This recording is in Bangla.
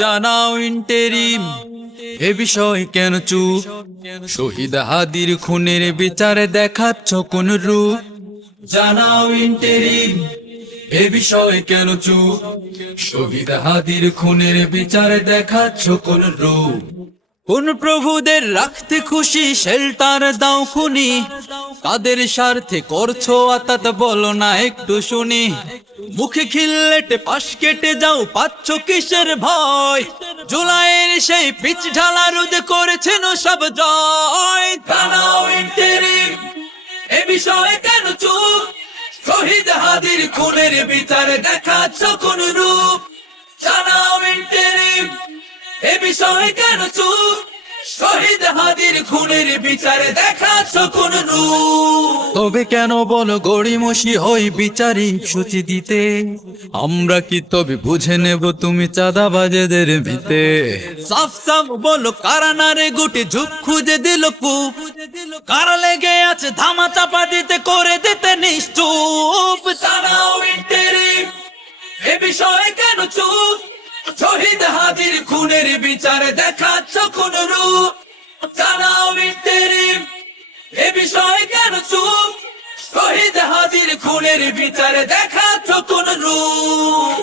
জানাও ইন্টেরিম এ বিষয় কেন চুপ? শহীদ হাদির খুনের বিচারে দেখাচ্ছ কোন রূপ? জানাও ইন্টেরিম এ বিষয় কেন চুপ? শহীদ হাদির খুনের বিচারে দেখাচ্ছ কোন রূপ? কোন প্রভুদের রাখতে খুশি শেল্টার দাও খুনি? কাদের স্বার্থে করছো আতাত বলো না একটু শুনি। মুখে খিল্লেটে পাশ কেটে যাও, পাচ্ছ কিসের ভয়? জুলাইয়ের সেই পিচ ঢালা রোদ করেছেন সব জয়। জানাও ইন্টেরিম এ বিষয়ে কেন চুপ? শহীদ হাদির খুনের বিচারে দেখাচ্ছ কোন রূপ? জানাও ইন্টেরিম এ বিষয়ে কেন চুপ? শহীদ হাদির খুনের বিচারে দেখাচ্ছ কোন রূপ? তবে কেন বলো গড়িমসি হই বিচারিক সূচি দিতে? আমরা কি তবে বুঝে নেব তুমি চাঁদাবাজেদের ভিতে? সাফ সাফ বলো কারা নারে গুটি ঝুপ খুঁজে দিল কূপ? কারা লেগে আছে ধামা চাপা দিতে করে দিতে নিশ্চুপ? জানাও ইন্টেরিম এ বিষয়ে কেন চুপ? শহীদ হাদির খুনের বিচারে দেখাচ্ছ কোন রূপ? জানাও ইন্টেরিম এ বিষয়ে কেন চুপ? শহীদ হাদির খুনের বিচারে দেখাচ্ছ কোন রূপ?